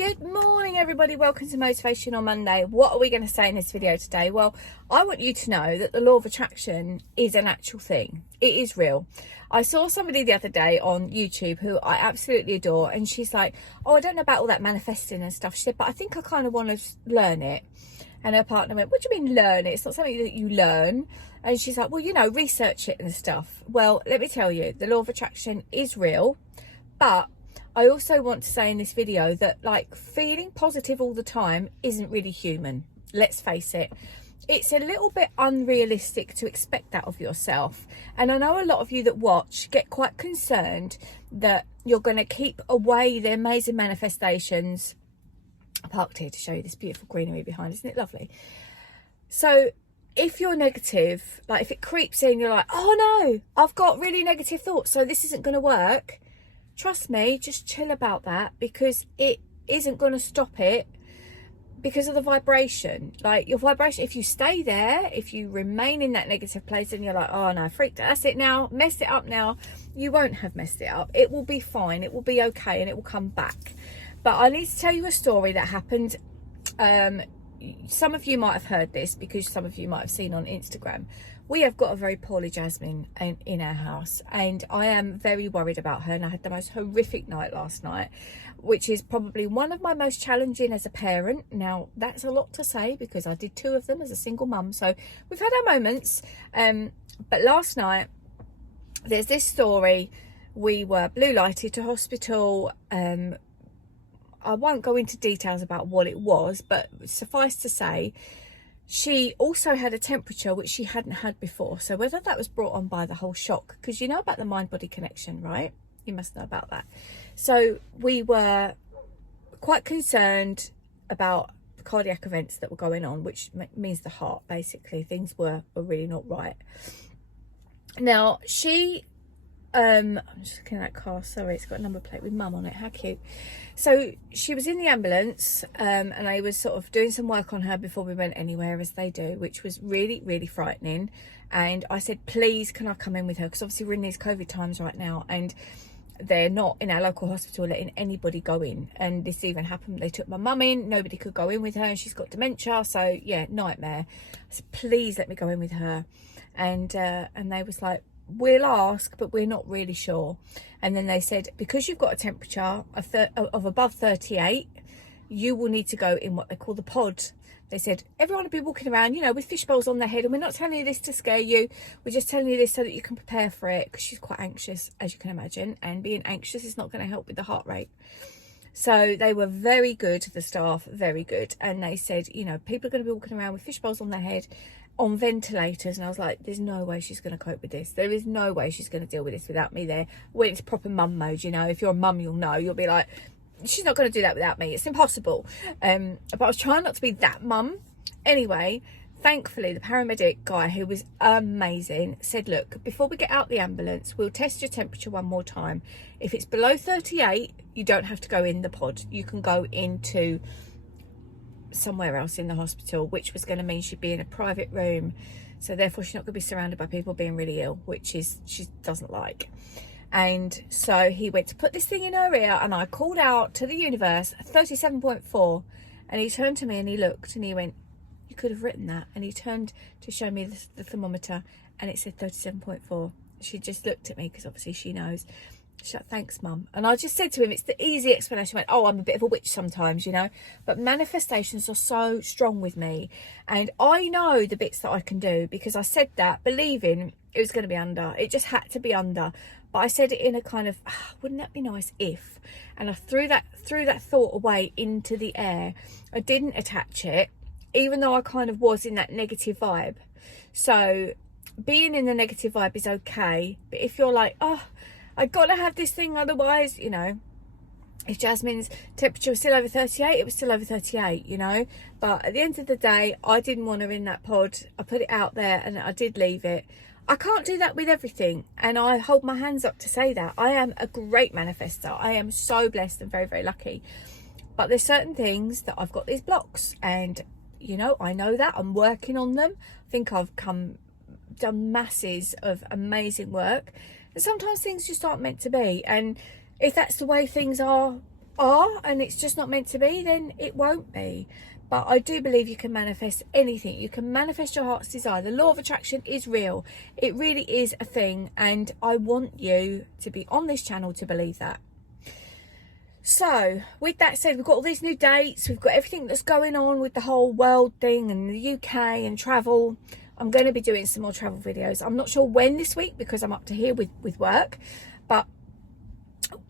Good morning everybody, welcome to Motivation on Monday. What are we going to say in this video today? Well, I want you to know that the law of attraction is an actual thing. It is real. I saw somebody the other day on YouTube who I absolutely adore, and she's like, oh, I don't know about all that manifesting and stuff. She said, but I think I kind of want to learn it. And her partner went, what do you mean learn it? It's not something that you learn. And she's like, well, you know, research it and stuff. Well, let me tell you, the law of attraction is real, but I also want to say in this video that like feeling positive all the time isn't really human. Let's face it. It's a little bit unrealistic to expect that of yourself. And I know a lot of you that watch get quite concerned that you're going to keep away the amazing manifestations. I parked here to show you this beautiful greenery behind. Isn't it lovely? So if you're negative, like if it creeps in, you're like, oh no, I've got really negative thoughts, so this isn't going to work. Trust me, just chill about that, because it isn't going to stop it because of the vibration. Like your vibration, if you stay there, if you remain in that negative place and you're like, oh no, freaked, that's it now, messed it up now, you won't have messed it up. It will be fine, it will be okay, and it will come back. But I need to tell you a story that happened. Some of you might have heard this because some of you might have seen on Instagram. We have got a very poorly Jasmine in our house, and I am very worried about her, and I had the most horrific night last night, which is probably one of my most challenging as a parent. Now, that's a lot to say because I did 2 of them as a single mum, so we've had our moments. But last night, there's this story. We were blue lighted to hospital. I won't go into details about what it was, but suffice to say, she also had a temperature which she hadn't had before. So whether that was brought on by the whole shock, because you know about the mind-body connection, right? You must know about that. So we were quite concerned about the cardiac events that were going on, which means the heart, basically. Things were really not right. Now, she... I'm just looking at that car, sorry, it's got a number plate with mum on it, how cute. So she was in the ambulance, and I was sort of doing some work on her before we went anywhere, as they do, which was really frightening. And I said, please, can I come in with her? Because obviously we're in these COVID times right now, and they're not in our local hospital letting anybody go in. And this even happened, they took my mum in, nobody could go in with her, and she's got dementia, so yeah, nightmare. I said, please let me go in with her. And they was like, we'll ask, but we're not really sure. And then they said, because you've got a temperature of above 38, you will need to go in what they call the pod. They said, everyone will be walking around, you know, with fish bowls on their head, and we're not telling you this to scare you, we're just telling you this so that you can prepare for it, because she's quite anxious, as you can imagine, and being anxious is not going to help with the heart rate. So they were very good, the staff, very good. And they said, you know, people are going to be walking around with fish bowls on their head, on ventilators. And I was like, there's no way she's going to cope with this. There is no way she's going to deal with this without me there. When it's proper mum mode, you know, if you're a mum, you'll know, you'll be like, she's not going to do that without me. It's impossible. But I was trying not to be that mum. Anyway, thankfully, the paramedic guy, who was amazing, said, look, before we get out the ambulance, we'll test your temperature one more time. If it's below 38, you don't have to go in the pod. You can go into somewhere else in the hospital, which was going to mean she'd be in a private room. So therefore, she's not going to be surrounded by people being really ill, which is she doesn't like. And so he went to put this thing in her ear, and I called out to the universe, 37.4. And he turned to me and he looked and he went, you could have written that. And he turned to show me the thermometer, and it said 37.4. She just looked at me, because obviously she knows. She's like, thanks, mum. And I just said to him, it's the easy explanation. I went, oh, I'm a bit of a witch sometimes, you know. But manifestations are so strong with me. And I know the bits that I can do, because I said that believing it was going to be under. It just had to be under. But I said it in a kind of, wouldn't that be nice if? And I threw that thought away into the air. I didn't attach it, even though I kind of was in that negative vibe. So being in the negative vibe is okay. But if you're like, oh, I got to have this thing, otherwise, you know, if Jasmine's temperature was still over 38, it was still over 38, you know. But at the end of the day, I didn't want her in that pod. I put it out there and I did leave it. I can't do that with everything, and I hold my hands up to say that. I am a great manifester. I am so blessed and very lucky. But there's certain things that I've got these blocks, and, you know, I know that. I'm working on them. I think I've done masses of amazing work. And sometimes things just aren't meant to be, and if that's the way things are, are and it's just not meant to be, then it won't be. But I do believe you can manifest anything. You can manifest your heart's desire. The law of attraction is real. It really is a thing. And I want you to be on this channel to believe that. So, with that said, we've got all these new dates. We've got everything that's going on with the whole world thing and the UK and travel. I'm going to be doing some more travel videos. I'm not sure when this week because I'm up to here with work. But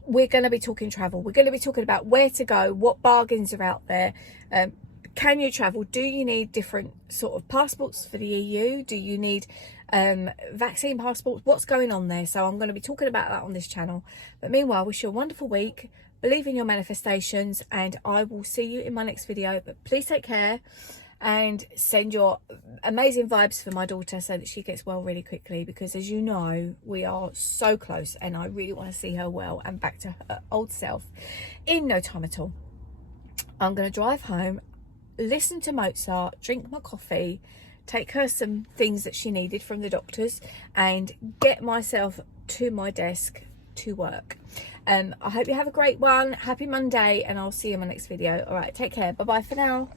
we're going to be talking travel. We're going to be talking about where to go, what bargains are out there. Can you travel? Do you need different sort of passports for the EU? Do you need vaccine passports? What's going on there? So I'm going to be talking about that on this channel. But meanwhile, wish you a wonderful week. Believe in your manifestations, and I will see you in my next video. But please take care and send your amazing vibes for my daughter so that she gets well really quickly, because as you know, we are so close and I really want to see her well and back to her old self in no time at all. I'm going to drive home, listen to Mozart, drink my coffee, take her some things that she needed from the doctors, and get myself to my desk to work. I hope you have a great one. Happy Monday, and I'll see you in my next video. All right, take care. Bye bye for now.